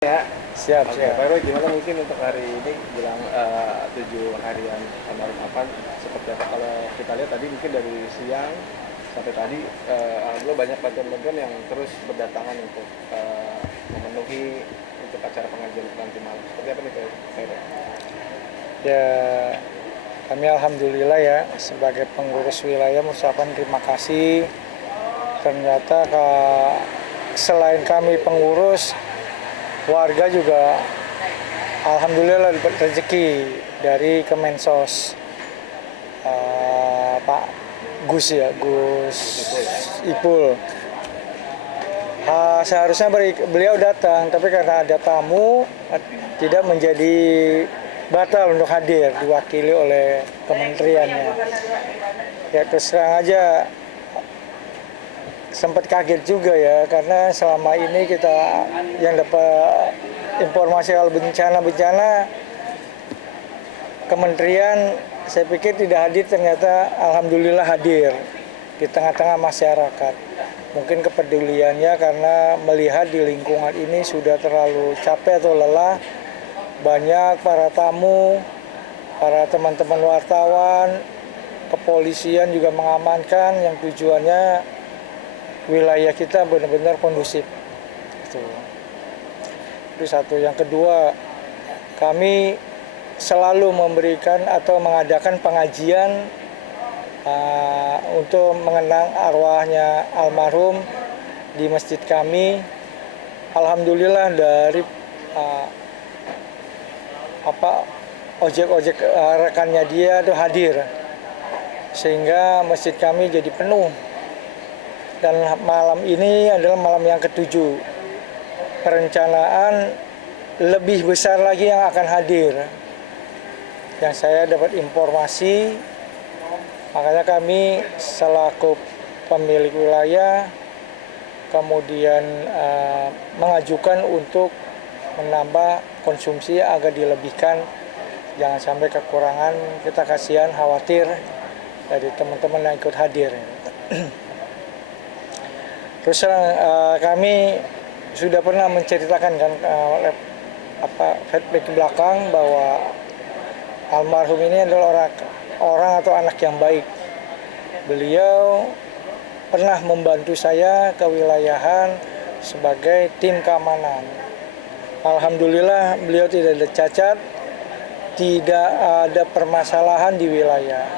Ya, Siap, oke, siap. Pak Heru, gimana mungkin untuk hari ini jelang 7 harian almarhum Afan seperti apa? Kalau kita lihat tadi mungkin dari siang sampai tadi, alhamdulillah banyak bantuan-bantuan yang terus berdatangan untuk memenuhi untuk acara pengajian nanti malam. Seperti apa nih Pak Heru? Ya, kami alhamdulillah ya sebagai pengurus wilayah mengucapkan terima kasih. Ternyata selain kami pengurus, warga juga alhamdulillah dapat rezeki dari Kemensos. Pak Gus ya, Gus Ipul. Seharusnya beliau datang, tapi karena ada tamu tidak menjadi batal untuk hadir, diwakili oleh kementeriannya. Ya terus terang aja sempat kaget juga ya, karena selama ini kita yang dapat informasi kalau bencana kementerian saya pikir tidak hadir, ternyata alhamdulillah hadir di tengah-tengah masyarakat. Mungkin kepeduliannya karena melihat di lingkungan ini sudah terlalu capek atau lelah, banyak para tamu, para teman-teman wartawan, kepolisian juga mengamankan yang tujuannya wilayah kita benar-benar kondusif. Itu satu. Yang kedua, kami selalu memberikan atau mengadakan pengajian untuk mengenang arwahnya almarhum di masjid kami. Alhamdulillah dari ojek-ojek rekannya dia itu hadir, sehingga masjid kami jadi penuh. Dan malam ini adalah malam yang ketujuh. Perencanaan lebih besar lagi yang akan hadir. Yang saya dapat informasi, makanya kami selaku pemilik wilayah kemudian mengajukan untuk menambah konsumsi agar dilebihkan, jangan sampai kekurangan. Kita kasihan, khawatir dari teman-teman yang ikut hadir. Terus kami sudah pernah menceritakan kan feedback belakang bahwa almarhum ini adalah orang atau anak yang baik. Beliau pernah membantu saya kewilayahan sebagai tim keamanan. Alhamdulillah beliau tidak ada cacat, tidak ada permasalahan di wilayah.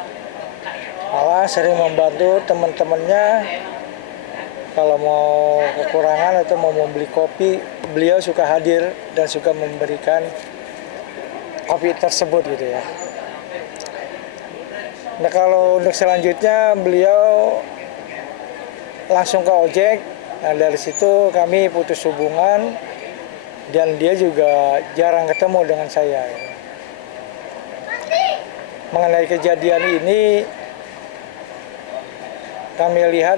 Malah sering membantu teman-temannya kalau mau kekurangan atau mau membeli kopi, beliau suka hadir dan suka memberikan kopi tersebut gitu ya. Nah kalau untuk selanjutnya beliau langsung ke ojek. Nah dari situ kami putus hubungan dan dia juga jarang ketemu dengan saya. Mengenai kejadian ini kami lihat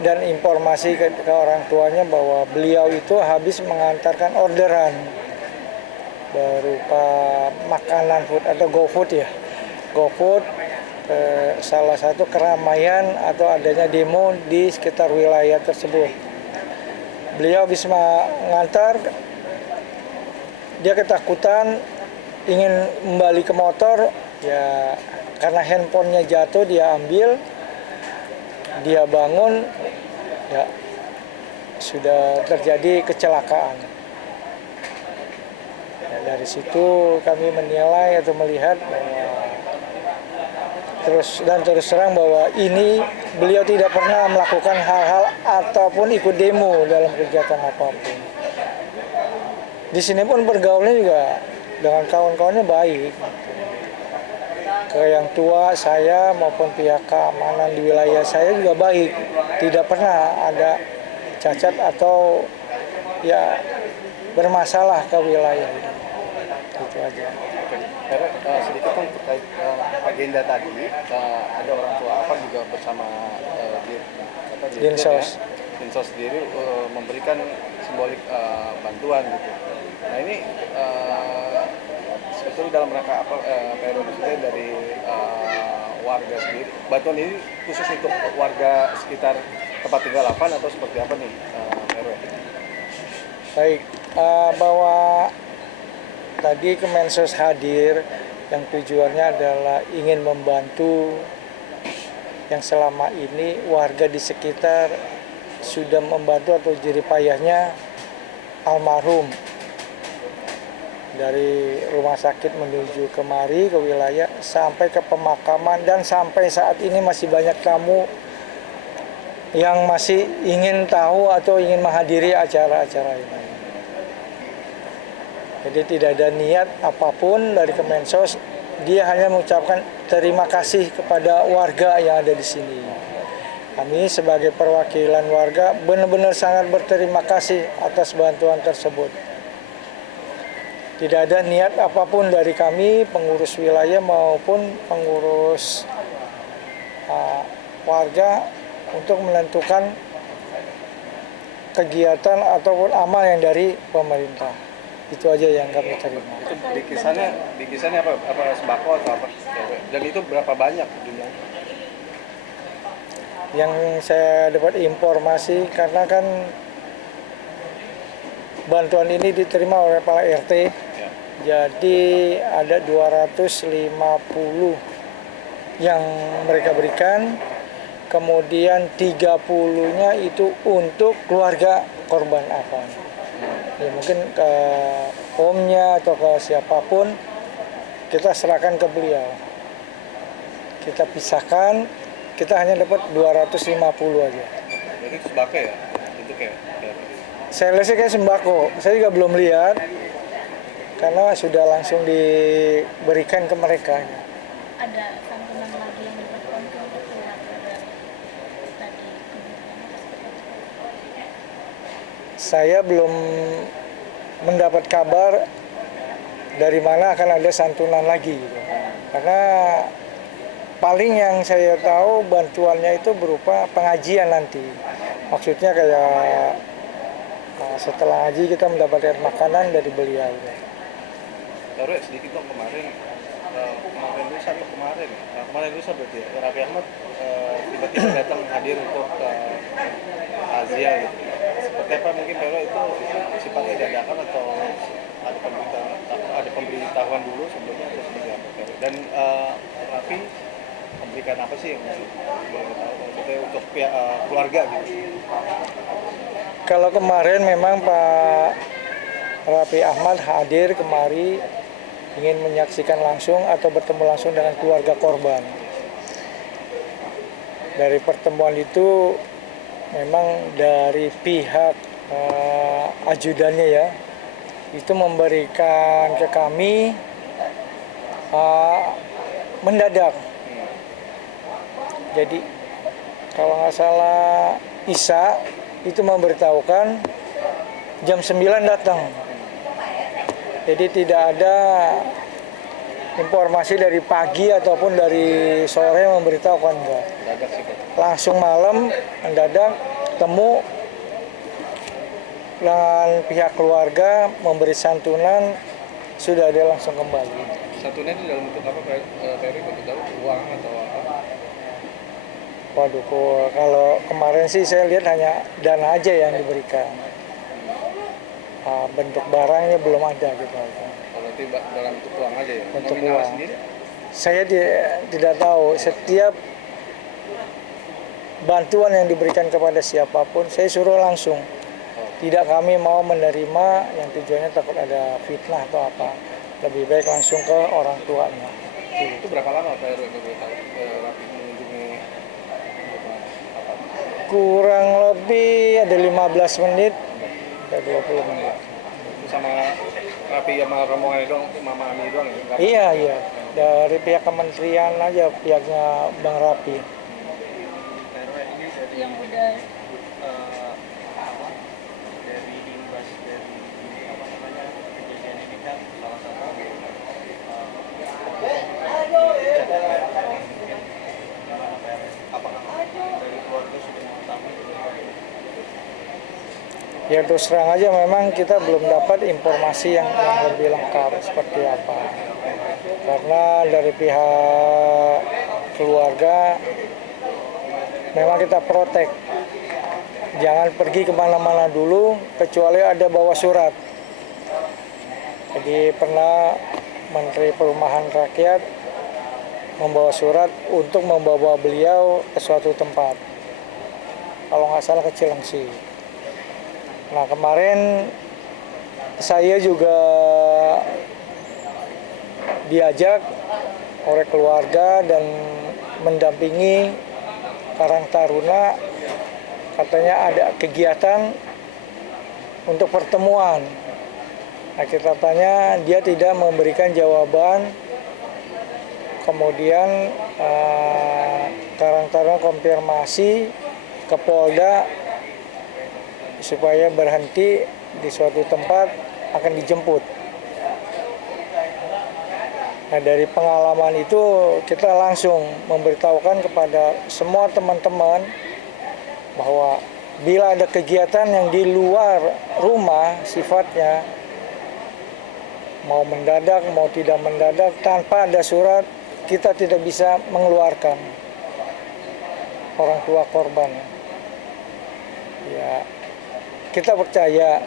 dan informasi ke orang tuanya bahwa beliau itu habis mengantarkan orderan berupa makanan food atau GoFood ya. GoFood salah satu keramaian atau adanya demo di sekitar wilayah tersebut. Beliau habis mengantar, dia ketakutan ingin kembali ke motor ya, karena handphonenya jatuh dia ambil, dia bangun ya sudah terjadi kecelakaan. Ya, dari situ kami menilai atau melihat terus terang bahwa ini beliau tidak pernah melakukan hal-hal ataupun ikut demo dalam kegiatan apapun. Di sini pun bergaulnya juga dengan kawan-kawannya baik. Ke yang tua saya maupun pihak keamanan di wilayah saya juga baik. Tidak pernah ada cacat atau ya bermasalah ke wilayah. Itu aja. Heru, sedikit kan terkait agenda tadi, ada orang tua Afan juga bersama Dinsos. Dinsos sendiri memberikan simbolik bantuan gitu. Nah ini sebetulnya dalam rangka apa Heru, maksudnya dari warga sendiri, bantuan ini khusus untuk warga sekitar tempat tinggal Afan atau seperti apa nih Heru? Baik, bahwa tadi Kemensos hadir yang tujuannya adalah ingin membantu yang selama ini warga di sekitar sudah membantu atau jerih payahnya almarhum dari rumah sakit menuju kemari ke wilayah sampai ke pemakaman, dan sampai saat ini masih banyak tamu yang masih ingin tahu atau ingin menghadiri acara-acara ini. Jadi tidak ada niat apapun dari Kemensos, dia hanya mengucapkan terima kasih kepada warga yang ada di sini. Kami sebagai perwakilan warga benar-benar sangat berterima kasih atas bantuan tersebut. Tidak ada niat apapun dari kami, pengurus wilayah maupun pengurus warga untuk menentukan kegiatan ataupun amal yang dari pemerintah. Itu aja yang kami terima. Itu bikisannya apa sembako atau apa? Dan itu berapa banyak jumlahnya? Yang saya dapat informasi, karena kan bantuan ini diterima oleh Kepala RT, Ya. jadi ada 250 yang mereka berikan, kemudian 30-nya itu untuk keluarga korban Afan. Ya, mungkin ke omnya atau ke siapapun, kita serahkan ke beliau. Kita pisahkan, kita hanya dapat 250 aja. Jadi sembako ya? Itu kayak Saya lihat sih kayak sembako, saya juga belum lihat karena sudah langsung diberikan ke mereka. Ada santunan lagi yang diberikan ke keluarga dari tadi kemudian. Saya belum mendapat kabar dari mana akan ada santunan lagi gitu. Karena paling yang saya tahu bantuannya itu berupa pengajian nanti. Maksudnya kayak setelah ngaji kita mendapatkan makanan dari beliau. Taruh sedikit dong kemarin lusa atau kemarin lusa berarti ya, Raffi Ahmad tiba-tiba datang hadir untuk Asia gitu. Seperti apa mungkin kalau itu sifatnya dadakan atau ada pemberitahuan dulu sebelumnya atau seperti apa? Dan Raffi memberikan apa sih yang boleh tahu maksudnya untuk pihak keluarga gitu? Kalau kemarin memang Pak Raffi Ahmad hadir kemari ingin menyaksikan langsung atau bertemu langsung dengan keluarga korban. Dari pertemuan itu memang dari pihak ajudannya ya, itu memberikan ke kami mendadak. Jadi kalau nggak salah Isa itu memberitahukan jam 9 datang. Jadi tidak ada informasi dari pagi ataupun dari sore memberitahukan, enggak. Langsung malam mendadak temu dengan pihak keluarga memberi santunan, sudah dia langsung kembali. Santunan itu dalam bentuk apa, Ferry? Bentuk tahu uang atau apa? Waduh, kalau kemarin sih saya lihat hanya dana aja yang diberikan. Bentuk barangnya belum ada gitu. Kalau tidak dalam bentuk uang aja ya? Bentuk Nominal uang. sendiri? Saya tidak tahu. Setiap bantuan yang diberikan kepada siapapun, saya suruh langsung. Tidak kami mau menerima yang tujuannya takut ada fitnah atau apa. Lebih baik langsung ke orang tuanya. Itu berapa lama Pak Heru Raffi mengunjungi Kurang lebih ada 15 menit ke 20 menit. itu sama Raffi sama rombongan dong, Mama Ami doang ya? Iya. Dari pihak kementerian aja, pihaknya Bang Raffi. Yang udah dari imbas dari kejadian ini kan salah satu apakah dari keluarga sudah mengetahui? Ya terus terang aja memang kita belum dapat informasi yang lebih lengkap seperti apa. Karena dari pihak keluarga memang kita protek. Jangan pergi kemana-mana dulu kecuali ada bawa surat. Jadi pernah Menteri Perumahan Rakyat membawa surat untuk membawa beliau ke suatu tempat, kalau nggak salah ke Cilengsi. Nah kemarin saya juga diajak oleh keluarga dan mendampingi Karang Taruna, katanya ada kegiatan untuk pertemuan. Nah, kita tanya, dia tidak memberikan jawaban. Kemudian Karang Taruna konfirmasi ke Polda supaya berhenti di suatu tempat, akan dijemput. Nah, dari pengalaman itu kita langsung memberitahukan kepada semua teman-teman bahwa bila ada kegiatan yang di luar rumah sifatnya, mau mendadak mau tidak mendadak, tanpa ada surat, kita tidak bisa mengeluarkan orang tua korban. Ya, kita percaya,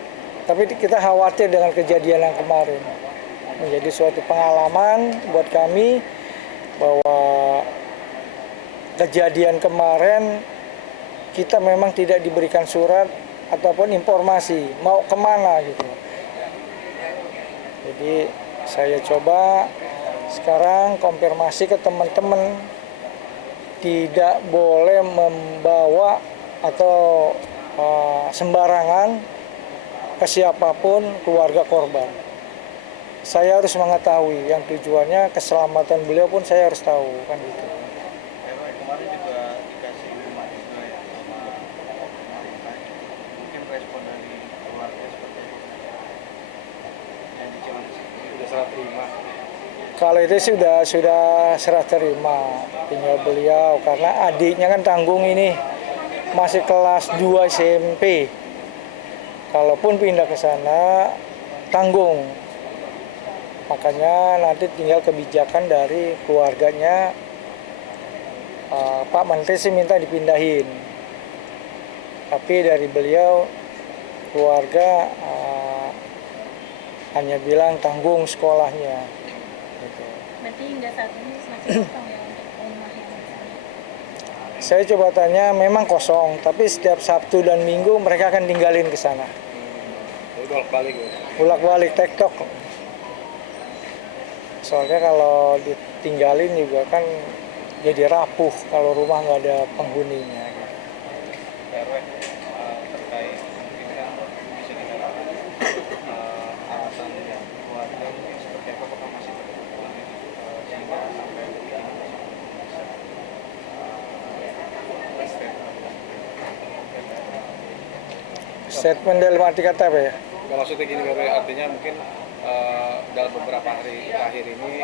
tapi kita khawatir dengan kejadian yang kemarin. Menjadi suatu pengalaman buat kami bahwa kejadian kemarin kita memang tidak diberikan surat ataupun informasi mau kemana gitu. Jadi saya coba sekarang konfirmasi ke teman-teman, tidak boleh membawa atau sembarangan ke siapapun keluarga korban. Saya harus mengetahui yang tujuannya keselamatan beliau pun saya harus tahu, kan gitu. Kemarin juga dikasih rumah juga ya sama pemerintah. Mungkin respon dari keluarga seperti apa? Yang di Cilengsi Udah serah terima. Kalau itu sih sudah serah terima, tinggal beliau karena adiknya kan tanggung ini masih kelas 2 SMP. Kalaupun pindah ke sana tanggung. Makanya nanti tinggal kebijakan dari keluarganya. Pak Menteri sih minta dipindahin. Tapi dari beliau keluarga hanya bilang tanggung sekolahnya. Gitu. Berarti hingga saat ini masih kosong ya untuk rumah yang di sana? Saya coba tanya, memang kosong, tapi setiap Sabtu dan Minggu mereka akan tinggalin ke sana. Bolak-balik ya. Bolak-balik tektok. Soalnya kalau ditinggalin juga kan jadi rapuh kalau rumah nggak ada penghuninya. RW terkait mungkin kan bisa dikatakan alasan keluarga mungkin seperti apa, apakah masih terkumpul sehingga sampai detik ini masih belum bisa Statement dalam arti kata apa ya? Nggak, maksudnya gini, artinya mungkin dalam beberapa hari terakhir ini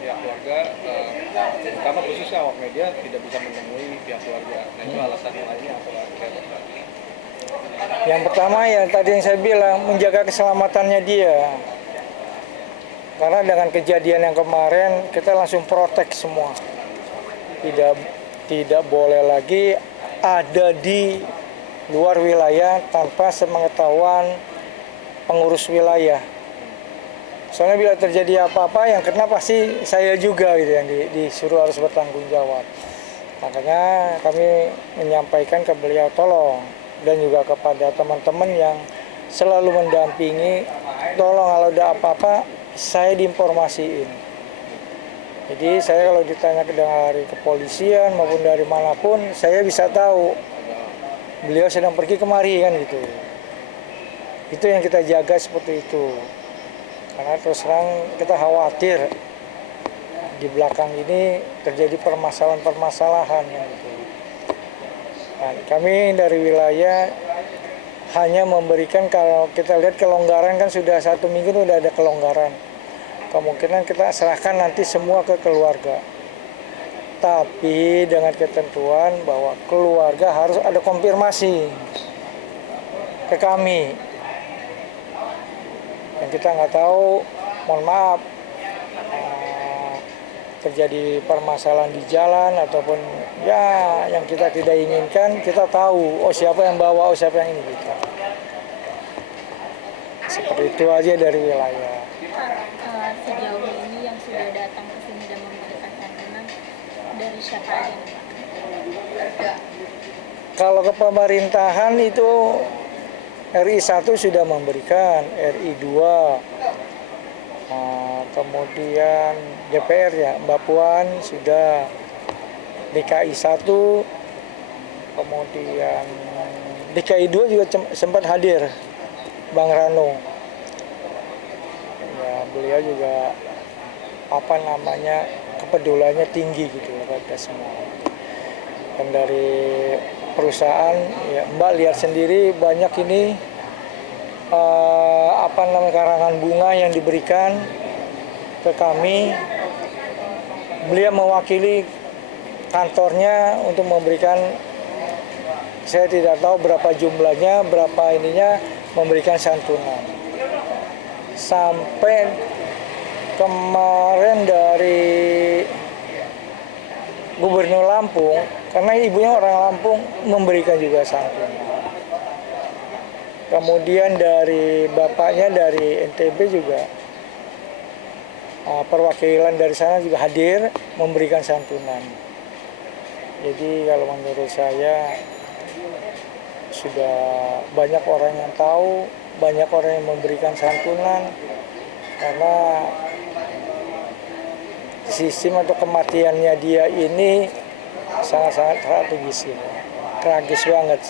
pihak keluarga, terutama khususnya awak media, tidak bisa menemui pihak keluarga. Nah itu alasan lainnya apa? Yang pertama ya tadi yang saya bilang, menjaga keselamatannya dia. Karena dengan kejadian yang kemarin kita langsung protek semua. Tidak boleh lagi ada di luar wilayah tanpa sepengetahuan pengurus wilayah. Soalnya bila terjadi apa-apa yang kena pasti saya juga gitu, yang disuruh harus bertanggung jawab. Makanya kami menyampaikan ke beliau, tolong, dan juga kepada teman-teman yang selalu mendampingi, tolong kalau ada apa-apa saya diinformasiin. Jadi saya kalau ditanya dari kepolisian maupun dari manapun, saya bisa tahu beliau sedang pergi kemari kan gitu. Itu yang kita jaga seperti itu. Karena terus terang kita khawatir di belakang ini terjadi permasalahan-permasalahan gitu. Nah, kami dari wilayah hanya memberikan, kalau kita lihat kelonggaran kan sudah 1 minggu udah ada kelonggaran. Kemungkinan kita serahkan nanti semua ke keluarga. Tapi dengan ketentuan bahwa keluarga harus ada konfirmasi ke kami. Yang kita nggak tahu, mohon maaf, terjadi permasalahan di jalan ataupun ya yang kita tidak inginkan, kita tahu oh siapa yang bawa, oh siapa yang ini gitu. Seperti itu aja dari wilayah. Pak, sejauh ini yang sudah datang ke sini dan memberikan santunan dari siapa aja nih, Pak? Kalau ke pemerintahan itu RI 1 sudah memberikan, RI 2, kemudian DPR ya, Mbak Puan sudah, DKI 1, kemudian DKI 2 juga sempat hadir, Bang Rano. Ya, beliau juga kepeduliannya tinggi gitu loh pada semua. Dan dari perusahaan, ya Mbak lihat sendiri banyak ini karangan bunga yang diberikan ke kami. Beliau mewakili kantornya untuk memberikan, saya tidak tahu berapa jumlahnya, berapa ininya, memberikan santunan. Sampai kemarin dari Gubernur Lampung, karena ibunya orang Lampung, memberikan juga santunan. Kemudian dari bapaknya dari NTB juga, perwakilan dari sana juga hadir memberikan santunan. Jadi kalau menurut saya sudah banyak orang yang tahu, banyak orang yang memberikan santunan, karena sistem atau kematiannya dia ini sangat-sangat tragis banget.